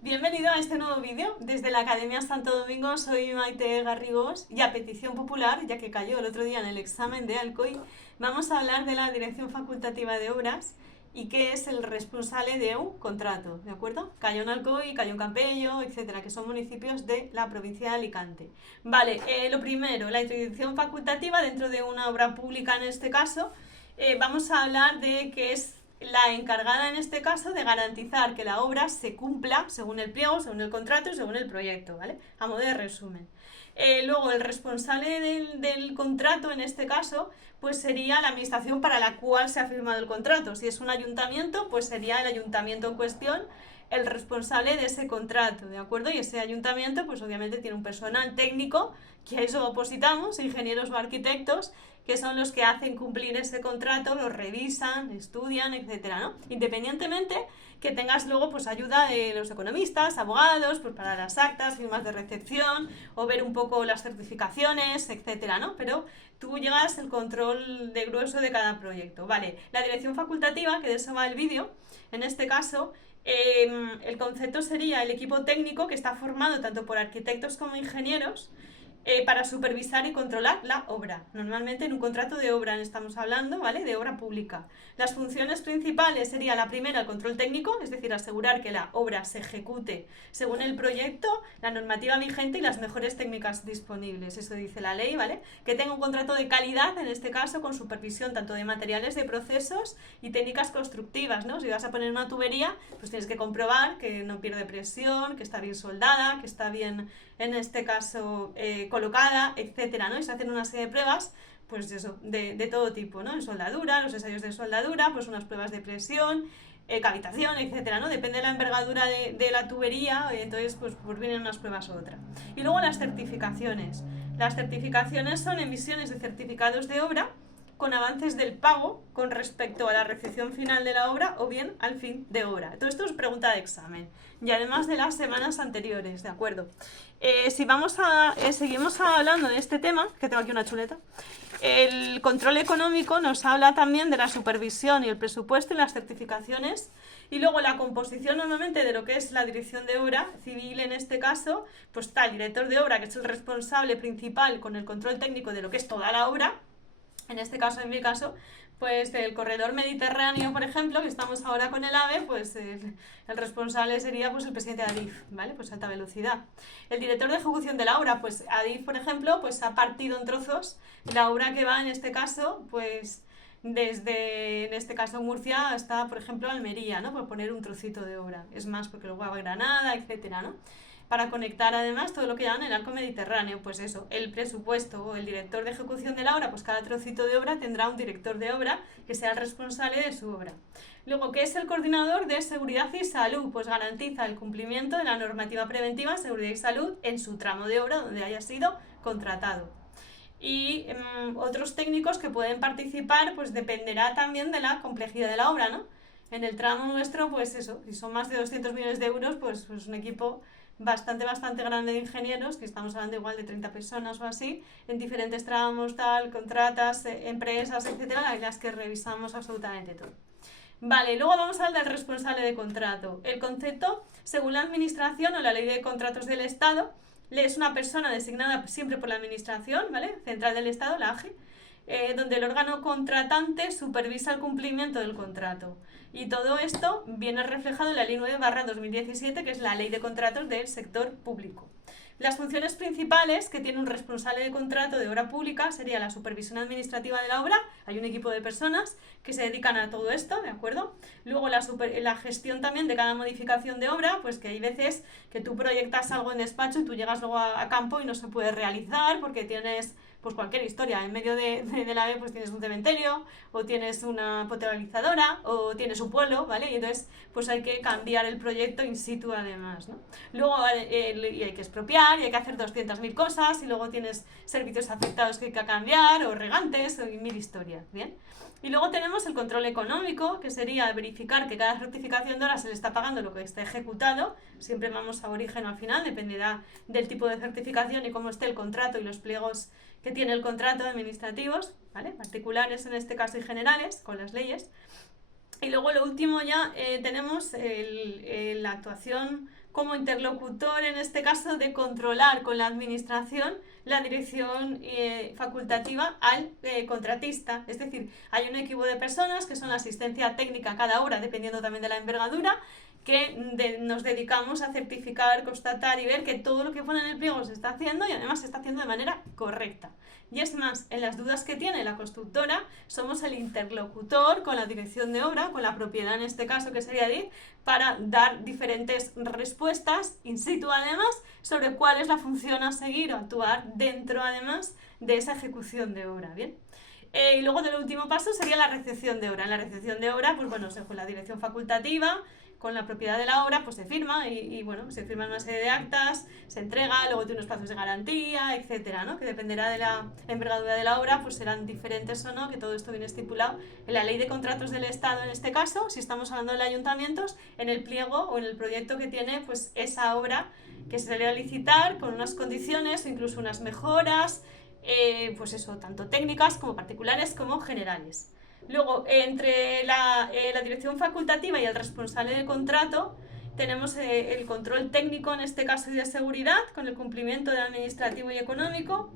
Bienvenido a este nuevo vídeo. Desde la Academia Santo Domingo soy Maite Garrigós y a petición popular, ya que cayó el otro día en el examen de Alcoy, vamos a hablar de la Dirección Facultativa de Obras y qué es el responsable de un contrato, ¿de acuerdo? Cayó en Alcoy, cayó en Campello, etcétera, que son municipios de la provincia de Alicante. Vale, lo primero, la introducción facultativa dentro de una obra pública en este caso, vamos a hablar de qué es la encargada en este caso de garantizar que la obra se cumpla según el pliego, según el contrato y según el proyecto, ¿vale? A modo de resumen. Luego, el responsable del contrato en este caso, pues sería la administración para la cual se ha firmado el contrato. Si es un ayuntamiento, pues sería el ayuntamiento en cuestión el responsable de ese contrato, ¿de acuerdo? Y ese ayuntamiento, pues obviamente tiene un personal técnico, que a eso opositamos, ingenieros o arquitectos, que son los que hacen cumplir ese contrato, lo revisan, estudian, etcétera, ¿no? Independientemente que tengas luego pues ayuda de los economistas, abogados, pues para las actas, firmas de recepción o ver un poco las certificaciones, etcétera, ¿no? Pero tú llevas el control de grueso de cada proyecto. Vale, la dirección facultativa, que de eso va el vídeo, en este caso el concepto sería el equipo técnico que está formado tanto por arquitectos como ingenieros para supervisar y controlar la obra. Normalmente en un contrato de obra estamos hablando, ¿vale? De obra pública. Las funciones principales sería la primera, el control técnico, es decir, asegurar que la obra se ejecute según el proyecto, la normativa vigente y las mejores técnicas disponibles. Eso dice la ley, ¿vale? Que tenga un contrato de calidad, en este caso, con supervisión tanto de materiales, de procesos y técnicas constructivas, ¿no? Si vas a poner una tubería, pues tienes que comprobar que no pierde presión, que está bien soldada, que está bien, en este caso, colocada, etcétera, ¿no? Y se hacen una serie de pruebas, pues eso, de todo tipo, ¿no? En soldadura, los ensayos de soldadura, pues unas pruebas de presión, cavitación, etcétera, ¿no? Depende de la envergadura de la tubería, entonces pues vienen unas pruebas u otras. Y luego las certificaciones. Las certificaciones son emisiones de certificados de obra con avances del pago con respecto a la recepción final de la obra o bien al fin de obra. Todo esto es pregunta de examen y además de las semanas anteriores, ¿de acuerdo? Si vamos a seguimos hablando de este tema, que tengo aquí una chuleta, el control económico nos habla también de la supervisión y el presupuesto y las certificaciones y luego la composición normalmente de lo que es la dirección de obra civil en este caso, pues está el director de obra que es el responsable principal con el control técnico de lo que es toda la obra. En este caso, en mi caso, pues el corredor mediterráneo, por ejemplo, que estamos ahora con el AVE, pues el responsable sería pues el presidente de Adif, ¿vale? Pues alta velocidad. El director de ejecución de la obra, pues Adif, por ejemplo, pues ha partido en trozos la obra que va en este caso, pues desde, en este caso, Murcia hasta, por ejemplo, Almería, ¿no? Por poner un trocito de obra. Es más, porque luego va a Granada, etcétera, ¿no? Para conectar además todo lo que llaman el arco mediterráneo, pues eso, el presupuesto o el director de ejecución de la obra, pues cada trocito de obra tendrá un director de obra que sea el responsable de su obra. Luego, ¿qué es el coordinador de seguridad y salud? Pues garantiza el cumplimiento de la normativa preventiva, seguridad y salud en su tramo de obra donde haya sido contratado. Y otros técnicos que pueden participar, pues dependerá también de la complejidad de la obra, ¿no? En el tramo nuestro, pues eso, si son más de 200 millones de euros, pues un equipo bastante grande de ingenieros, que estamos hablando igual de 30 personas o así, en diferentes tramos, tal, contratas, empresas, etcétera, en las que revisamos absolutamente todo. Vale, luego vamos a hablar del responsable de contrato. El concepto, según la administración o la ley de contratos del Estado, es una persona designada siempre por la administración, ¿vale? Central del Estado, la AGE, donde el órgano contratante supervisa el cumplimiento del contrato. Y todo esto viene reflejado en la Ley 9/2017, que es la Ley de Contratos del Sector Público. Las funciones principales que tiene un responsable de contrato de obra pública sería la supervisión administrativa de la obra, hay un equipo de personas que se dedican a todo esto, ¿de acuerdo? Luego la gestión también de cada modificación de obra, pues que hay veces que tú proyectas algo en despacho y tú llegas luego a campo y no se puede realizar porque tienes pues cualquier historia, en medio de la AVE pues tienes un cementerio o tienes una potabilizadora o tienes un pueblo, ¿vale? Y entonces pues hay que cambiar el proyecto in situ además, ¿no? Luego y hay que expropiar y hay que hacer 200.000 cosas y luego tienes servicios afectados que hay que cambiar o regantes o mil historias, ¿bien? Y luego tenemos el control económico, que sería verificar que cada certificación de hora se le está pagando lo que está ejecutado. Siempre vamos a origen o al final, dependerá del tipo de certificación y cómo esté el contrato y los pliegos que tiene el contrato administrativos, ¿vale? Particulares en este caso y generales, con las leyes. Y luego lo último ya tenemos la actuación como interlocutor, en este caso, de controlar con la administración la dirección facultativa al contratista. Es decir, hay un equipo de personas que son la asistencia técnica a cada obra, dependiendo también de la envergadura, que nos dedicamos a certificar, constatar y ver que todo lo que pone en el pliego se está haciendo y además se está haciendo de manera correcta. Y es más, en las dudas que tiene la constructora, somos el interlocutor con la dirección de obra, con la propiedad en este caso que sería DIF, para dar diferentes respuestas in situ además sobre cuál es la función a seguir o actuar dentro además de esa ejecución de obra, ¿bien? Y luego del último paso sería la recepción de obra. En la recepción de obra, pues bueno, con la dirección facultativa, con la propiedad de la obra, pues se firma y bueno, se firman una serie de actas, se entrega, luego tiene unos plazos de garantía, etcétera, ¿no? Que dependerá de la envergadura de la obra, pues serán diferentes o no, que todo esto viene estipulado en la Ley de Contratos del Estado en este caso, si estamos hablando de ayuntamientos, en el pliego o en el proyecto que tiene pues esa obra que se debe licitar con unas condiciones o incluso unas mejoras, pues eso, tanto técnicas como particulares como generales. Luego, entre la dirección facultativa y el responsable del contrato, tenemos el control técnico, en este caso, y de seguridad, con el cumplimiento del administrativo y económico.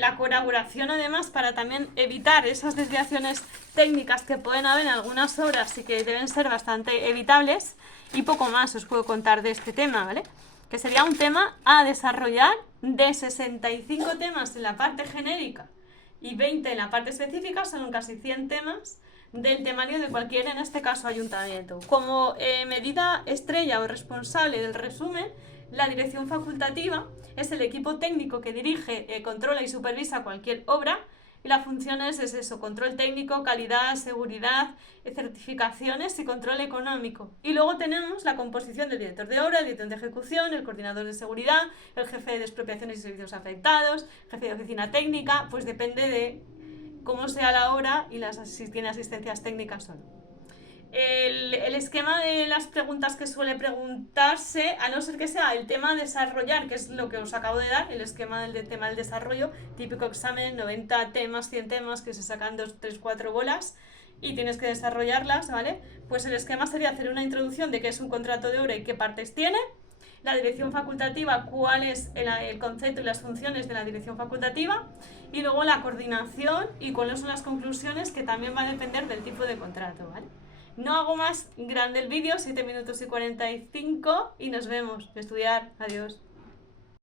La colaboración, además, para también evitar esas desviaciones técnicas que pueden haber en algunas obras y que deben ser bastante evitables. Y poco más os puedo contar de este tema, ¿vale? Que sería un tema a desarrollar de 65 temas en la parte genérica y 20 en la parte específica, son casi 100 temas del temario de cualquier, en este caso, ayuntamiento. Como medida estrella o responsable del resumen, la dirección facultativa es el equipo técnico que dirige, controla y supervisa cualquier obra, y la función es eso, control técnico, calidad, seguridad, certificaciones y control económico. Y luego tenemos la composición del director de obra, el director de ejecución, el coordinador de seguridad, el jefe de expropiaciones y servicios afectados, jefe de oficina técnica, pues depende de cómo sea la obra y si tiene asistencias técnicas o no. El esquema de las preguntas que suele preguntarse, a no ser que sea el tema a desarrollar, que es lo que os acabo de dar, el esquema del tema del desarrollo, típico examen, 90 temas, 100 temas, que se sacan 2, 3, 4 bolas y tienes que desarrollarlas, ¿vale? Pues el esquema sería hacer una introducción de qué es un contrato de obra y qué partes tiene, la dirección facultativa, cuál es el concepto y las funciones de la dirección facultativa, y luego la coordinación y cuáles son las conclusiones, que también va a depender del tipo de contrato, ¿vale? No hago más grande el vídeo, 7 minutos y 45, y nos vemos. Estudiar. Adiós.